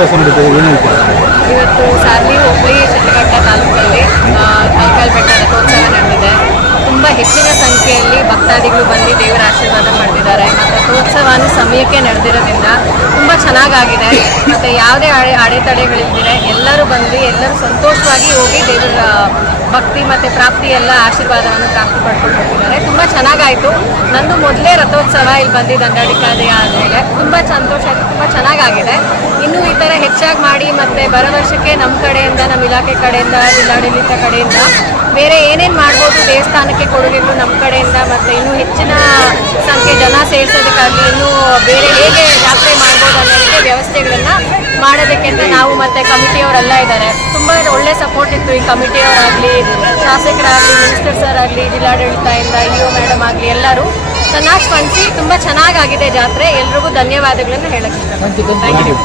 ರಥೋತ್ಸವ ನಡೀತದೆ ಏನು ಹೇಳ್ತೀರಾ ಇವತ್ತು ಸಾರ್ಲಿ ಸಂಖ್ಯೆಯಲ್ಲಿ ಭಕ್ತಾದಿಗಳು ಬಂದು ದೇವರ ಆಶೀರ್ವಾದ ಪಡೆದಿದ್ದಾರೆ ಮತ್ತು ರಥೋತ್ಸವನು ಸಮಯಕ್ಕೆ ನಡೆದಿರೋದ್ರಿಂದ ತುಂಬ ಚೆನ್ನಾಗಾಗಿದೆ. ಮತ್ತು ಯಾವುದೇ ಅಡೆ ಅಡೆತಡೆಗಳಿದ್ದರೆ ಎಲ್ಲರೂ ಬಂದು ಎಲ್ಲರೂ ಸಂತೋಷವಾಗಿ ಹೋಗಿ ದೇವರ ಭಕ್ತಿ ಮತ್ತು ಪ್ರಾಪ್ತಿ ಎಲ್ಲ ಆಶೀರ್ವಾದವನ್ನು ಪ್ರಾಪ್ತಿ ಪಡ್ಕೊಂಡು ಹೋಗಿದ್ದಾರೆ ತುಂಬ ಚೆನ್ನಾಗಾಯಿತು. ನಂದು ಮೊದಲೇ ರಥೋತ್ಸವ ಇಲ್ಲಿ ಬಂದು ದಂಡಾಡಿಕಾದೆ ಆದಮೇಲೆ ತುಂಬ ಸಂತೋಷ ಆಯಿತು. ತುಂಬ ಚೆನ್ನಾಗಾಗಿದೆ. ಇನ್ನೂ ಈ ಥರ ಹೆಚ್ಚಾಗಿ ಮಾಡಿ ಮತ್ತು ಬರೋ ವರ್ಷಕ್ಕೆ ನಮ್ಮ ಕಡೆಯಿಂದ ನಮ್ಮ ಇಲಾಖೆ ಕಡೆಯಿಂದ, ಜಿಲ್ಲಾಡಳಿತ ಕಡೆಯಿಂದ ಬೇರೆ ಏನೇನು ದೇವಸ್ಥಾನಕ್ಕೆ ಕೊಡುಗೆಗಳು ನಮ್ಮ ಕಡೆಯಿಂದ ಮತ್ತು ಇನ್ನೂ ಹೆಚ್ಚಿನ ಸಂಖ್ಯೆ ಜನ ಸೇರಿಸೋದಕ್ಕಾಗಲಿ ಇನ್ನೂ ಬೇರೆ ಹೇಗೆ ಜಾತ್ರೆ ಮಾಡ್ಬೋದು ಅನ್ನೋದಕ್ಕೆ ವ್ಯವಸ್ಥೆಗಳನ್ನು ಮಾಡೋದಕ್ಕೆ ಅಂತ ನಾವು ಮತ್ತು ಕಮಿಟಿಯವರೆಲ್ಲ ಇದ್ದಾರೆ. ತುಂಬ ಒಳ್ಳೆ ಸಪೋರ್ಟ್ ಇತ್ತು ಈ ಕಮಿಟಿಯವರಾಗಲಿ ಶಾಸಕರಾಗಲಿ ಮಿನಿಸ್ಟರ್ ಸರ್ ಆಗಲಿ ಜಿಲ್ಲಾಡಳಿತದಿಂದ ಇ ಮೇಡಮ್ ಆಗಲಿ ಎಲ್ಲರೂ. ಚೆನ್ನಾಗಿ ಸ್ಪಂದಿಸಿ ತುಂಬ ಚೆನ್ನಾಗಾಗಿದೆ ಜಾತ್ರೆ. ಎಲ್ರಿಗೂ ಧನ್ಯವಾದಗಳನ್ನು ಹೇಳಕ್ಕೆ ಯು